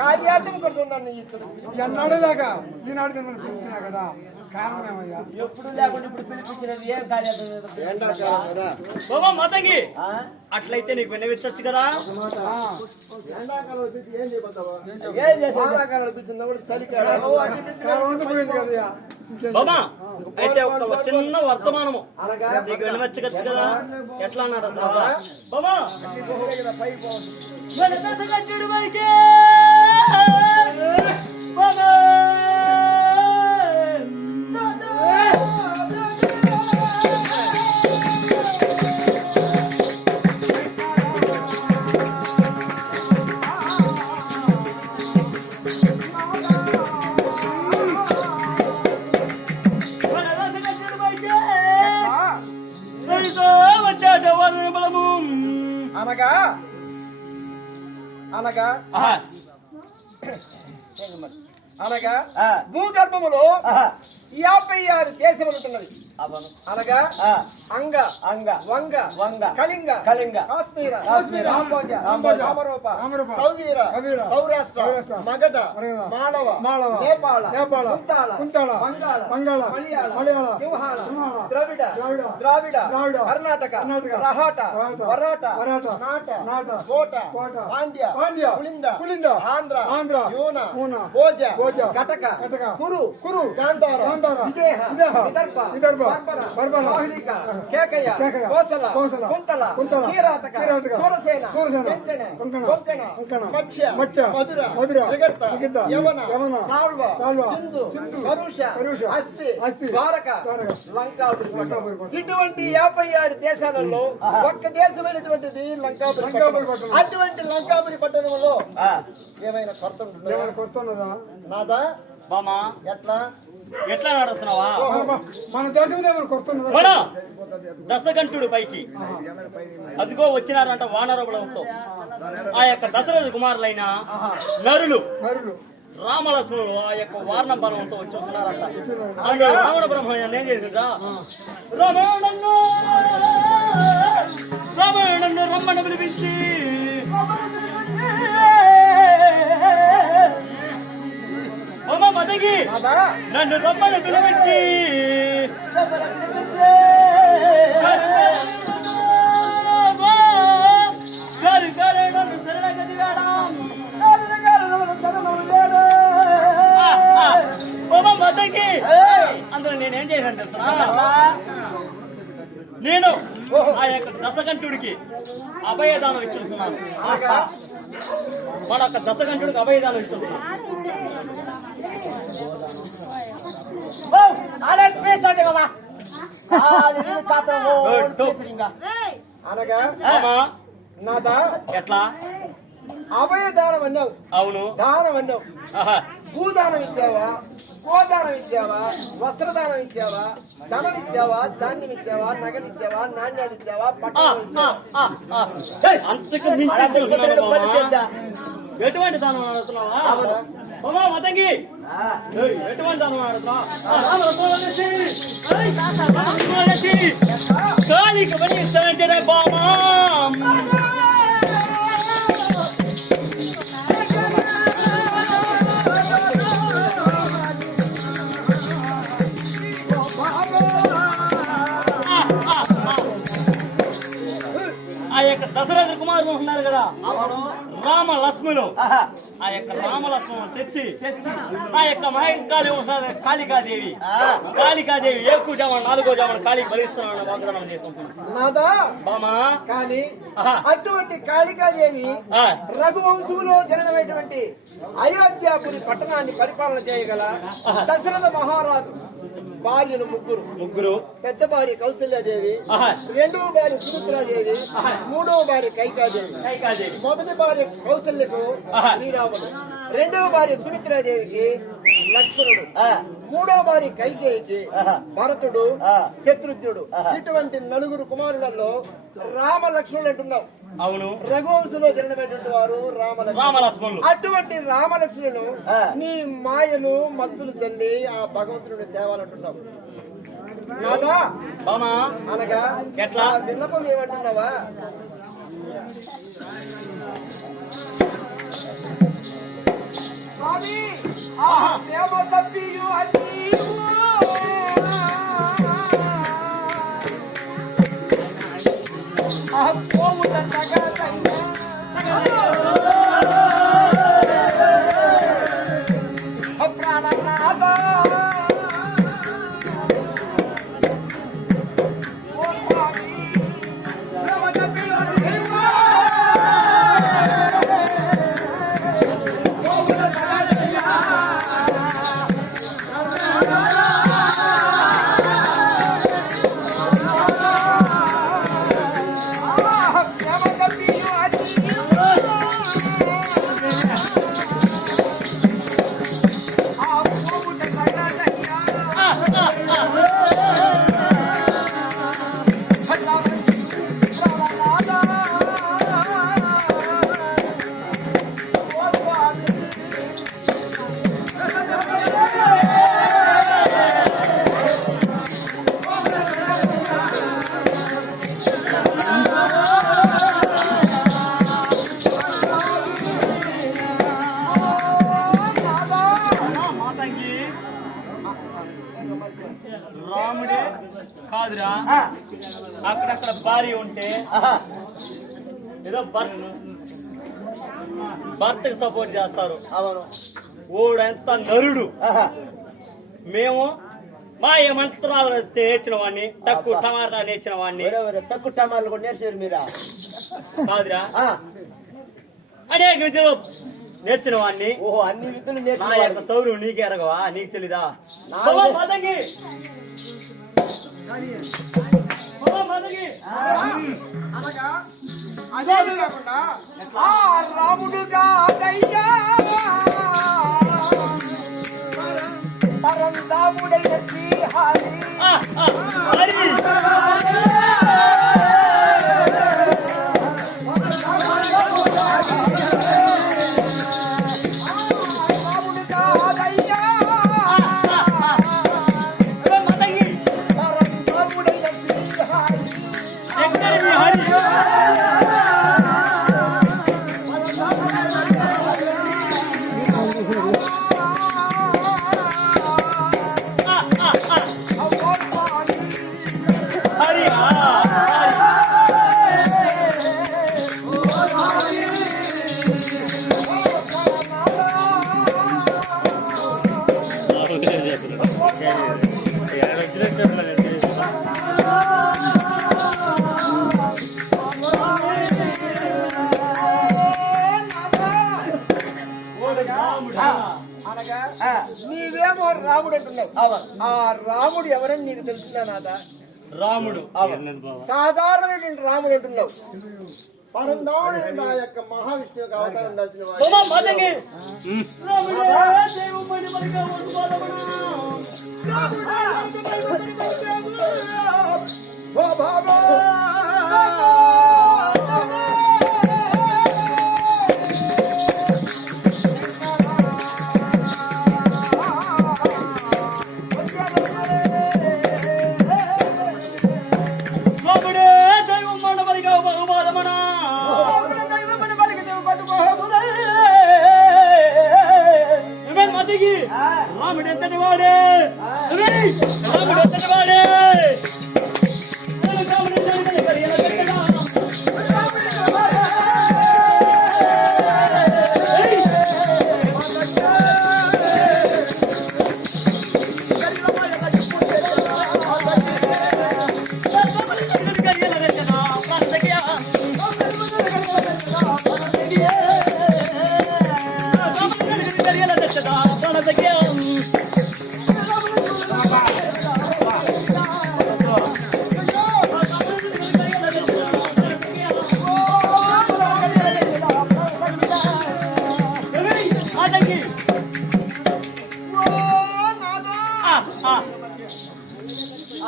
కార్యార్థం కొడుతున్నాను ఎన్నాడులాగా ఈనాడు మిమ్మల్ని పిలుస్తున్నా కదా కారణమేమయ్యా? ఎప్పుడు లేకుండా ఇప్పుడు పిలిపించినది ఏం కార్యార్థం బాబా మాతంగి అట్లయితే నీకు వినవించచ్చు కదా. బాబా అయితే ఒక చిన్న వర్తమానము నీకు వినవచ్చు కదా. ఎట్లా అన్నాడు బాబా? అనగా అనగా అనగా భూగర్భములో 56 దేశములు ఉంటున్నది. అనగా అంగ అంగ వంగ వంగ కలింగ కలింగ కాశ్మీర కాశ్మీర రామరూప సౌవీర సౌరాష్ట్ర మగధ మాళవ మాళవ నేపాళ నేపాళ కుంతాళ కుంతాళ బంగాళ బంగాళ మలయాళ సింహాళ ద్రవిడ ద్రావిడ కర్ణాటక రహాట వరాట నాట నాట కోట పాండ్య పాండ్య పులింద పులింద ఆంధ్ర ఆంధ్ర యూన భోజ భోజ కటక కటక కురు కురు గాంధార విదేహ విదర్భ విదర్భ బర్బర వాహిలిక కేకయ కోసల కుంతల కుంతల కీరాతక సూరసేన సూరసేన కొంకణ కొంకణ కొంకణ మత్స్య మత్స్య మధుర మధుర జగత్త జగత్త యవన యవన సాల్వ సాల్వ సింధు సింధు కరుష కరుష అస్తి అస్తి ద్వారక ద్వారక లంకాపురి ఇటువంటి 56 దేశాలలో ఒక్క దేశమైనటువంటిది లంకాపురి పట్టణం. అటువంటి లంకాపురి పట్టణంలో ఏమైనా కొత్త ఉంటుందా? ఏమైనా కొత్త ఉన్నదా నాదా బామా? ఎట్లా ఎట్లా నడుస్తున్నావా? మన దేశంలో ఏమైనా కొత్త ఉన్నదా? దశకంఠుడు పైకి అదిగో వచ్చినారంట వానరబలంతో. ఆ యొక్క దశరథ కుమారులైన నరులు నరులు రామలక్ష్మణులు ఆ యొక్క వార్ణ బలంతో వచ్చి వస్తున్నారంట. అందులో రావణ బ్రహ్మణ్యం ఏం చేసిందా? రామాయణంలో రామాయణంలో రమ్మని పిలిపించి మదగి నన్ను రమ్మని పిలిపించి మదగి అందులో నేనేం చేశాను తెలుసా? నేను ఆ యొక్క దశకంఠుడికి అభయదానం ఇస్తున్నాను. మన యొక్క దశకంఠుడికి అభయదానం ఇస్తున్నాను. అనగా నాదా ఎట్లా అభయదానం అన్నావు? అవును. దానం అన్నావు. భూదానం ఇచ్చావా? గోదానం ఇచ్చావా? వస్త్రదానం ఇచ్చావా? ధనం ఇచ్చావా? ధాన్యం ఇచ్చావా? నగలు ఇచ్చావా? నాణ్యాలు ఇచ్చావా? అంతకు ఎటువంటి దానం ఆడుతున్నావా? మతంగి ఎటువంటి దానం ఆడుతున్నావా? కాళీకి వణిస్తాంటే బామా ఆ యొక్క దశరథ కుమారులు ఉన్నారు కదా రామ లక్ష్మణులు. ఆ యొక్క రామ లక్ష్మణులు తెచ్చి ఆ యొక్క మహంకాళి కాళికాదేవి కాళికాదేవి ఏకుజామని 4వ జామని కాళీకి బలిస్తున్నాను వాగ్దానం చేసుకుంటున్నాను. కానీ అటువంటి కాళికాదేవి రఘువంశంలో జననమైనటువంటి అయోధ్యాపురి పట్టణాన్ని పరిపాలన చేయగల దశరథ మహారాజు భార్యలు ముగ్గురు. పెద్ద భార్య కౌశల్యాదేవి, రెండవ భార్య సుమిత్రాదేవి, మూడవ భార్య కైకాదేవి. మొదటి భార్య కౌశల్యకు శ్రీరాముడు, రెండవ భార్య సుమిత్రాదేవికి లక్ష్మణుడు, మూడవ భార్య కైకేయికి భరతుడు, శత్రుఘ్నుడు. ఇటువంటి 4 కుమారులలో రామ లక్ష్మణులు అంటున్నావు. అవును. రఘువంశంలో జననమైనటువంటి వారు రామలక్ష్మణులు. అటువంటి రామలక్ష్మణులు నీ మాయలు మత్తులు చెల్లి ఆ భగవంతుడిని తేవాలంటున్నావు. నాదా అనగా ఎట్లా విన్నపం స్వామి ఆ ప్రేమ తప్పియు అదీవు ఆ పోవుట తగదయ్యా ప్రాణనాథ ఓ స్వామి ప్రేమ తప్పియు అదీవు రాముడే కాదురా అక్కడక్కడ భార్య ఉంటే ఏదో భర్తకు సపోర్ట్ చేస్తారు. అవును ఓడంత నరుడు. మేము మా ఏ మంత్రాలు నేర్చిన వాడిని, తక్కువ టమాటా నేర్చిన వాడిని. తక్కువ టమాటాలు కూడా నేర్చారు మీరా కాదురా అనేక విద్యలు నేర్చిన వాడిని. ఓహో అన్ని విధులు నా యొక్క సౌర్యం నీకే ఎరగవా? నీకు తెలీదా? అనగా అదే కాకుండా ఆ రాముడుగా దయ్యా పరంధాముడైన శ్రీహరి అనగా నీవేమో రాముడు అంటున్నావు. ఆ రాముడు ఎవరని నీకు తెలుస్తుందా నాదా? రాముడు సాధారణమైనటువంటి రాముడు అంటున్నావు. పరంధాముడు నా యొక్క మహావిష్ణువుకి అవతారం దాల్చిన వాడు. రాముడు ఎంతటి వాడే, రాముడు ఎంతటి వాడే.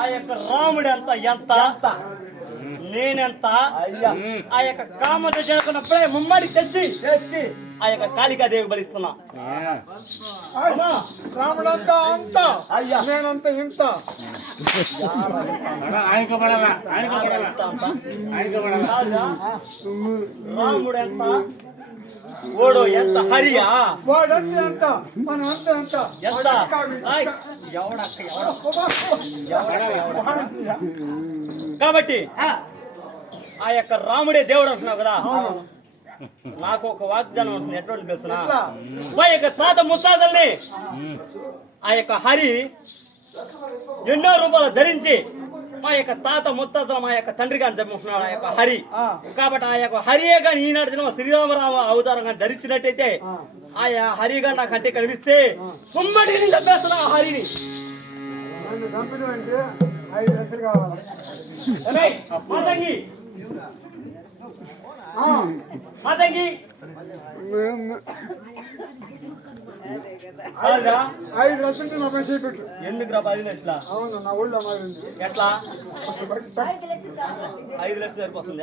ఆ యొక్క రాముడు ఎంత నేనెంత ఆ యొక్క కామత జనకున్నప్పుడే ముమ్మడి తెచ్చి ఆ యొక్క కాళికాదేవి బలిస్తున్నా. రాముడంతా అంత నేనంత ఇంత రాముడు ఎంత ఓడు ఎంత హరియా వాడంతే ఎంత మనం అంతే ఎంత ఎంత ఆయ్, ఎవడక్క కాబట్టి ఆ యొక్క రాముడే దేవుడు అంటున్నావు కదా నాకు ఒక వాగ్దానం ఉంటుంది ఎటువంటి తెలుసునా మా యొక్క తాత ముత్తాతల్ని ఆ యొక్క హరి ఎన్నో రూపాయలు ధరించి మా యొక్క తాత ముత్తాతలు మా యొక్క తండ్రి గారిని చంపుతున్నాడు ఆ యొక్క హరి కాబట్టి ఆ యొక్క హరియే కానీ ఈనాటి దిన శ్రీరామరామ అవతారం కానీ ధరించినట్టయితే ఆ హరిగా నాకు అంటే కనిపిస్తే కుమ్మడిని చంపేస్తున్నా ఆ హరిని నన్ను చంపిన అంటే 5 లక్షలు కావాలి మాతంగి మాతంగి 5 లక్షలు నా పైన చేపెట్టు. ఎందుకు రా 10 లక్షల అవును నా ఊళ్ళో అమ్మాయి ఎట్లా 5 లక్షలు సరిపోతుంది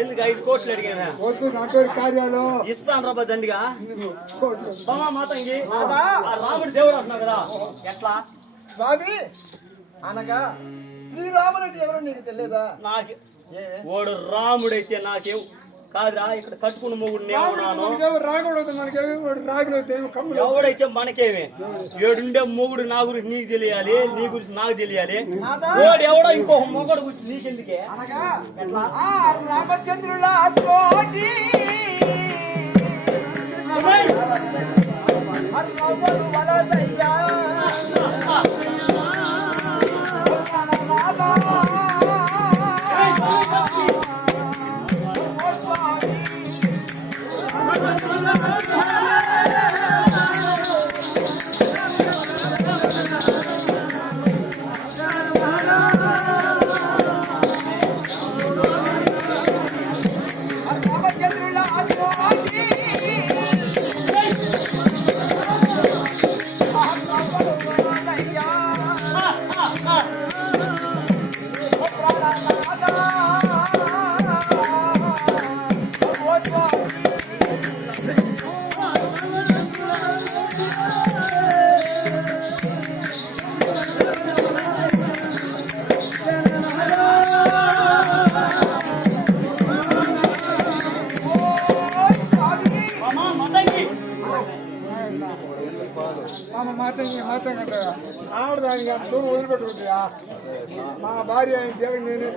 ఎందుకు 5 కోట్లు అడిగానా వద్దు నాతో కార్యాలు ఇస్తాను రా దండిగా కోట్లు. బామా మాతంగి ఆ రాముడు దేవుడు అంటున్నావు కదా ఎట్లా స్వామి అనగా శ్రీరాముడు ఎవరో నీకు తెలియదా? నాకు ఓడు రాముడైతే నాకేం కాదురా ఇక్కడ కట్టుకున్న మొగుడు నేను మనకేమో రాకూడదు, మనకేమో రాకూడదు కమ్ములు. ఎవడైతే మనకేమే ఏడుండే మొగుడు నా గురించి నీకు తెలియాలి, నీ గురించి నాకు తెలియాలి. ఓడు ఎవడో ఇంకో మొగుడు గురించి నీకెందుకే అనగా ఆ రామచంద్రుల కోటి అన్నవడు వలదయ్యా మాతంగా ఆడదానికి అంత దూరం వదిలిపెట్టుకుంటా మా భార్య జగన్ నేనే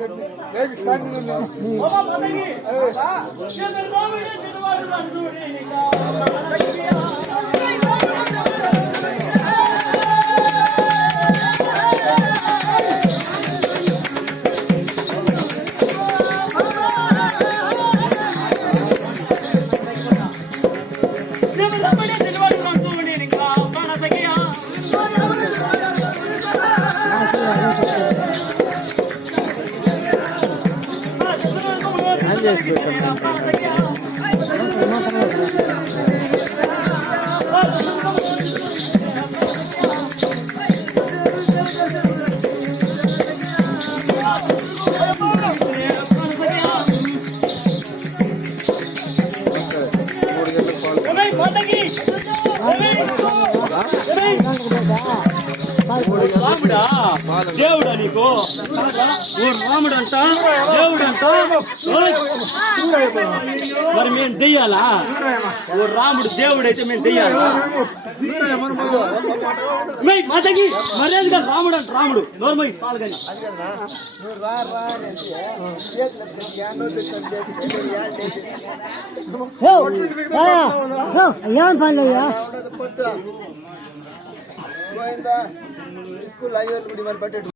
రాముడా దేవుడా నీకు రాముడు అంట దేవుడు అంట మరి మేము దెయ్యాలా? ఓ రాముడు దేవుడు అయితే మేము దెయ్యాలా? మాతకి మర్యాదగా రాముడు అంట రాముడు నోర్మై పాల్గొని ఏం పని స్కూల్ అయ్యో మరి పట్టేడు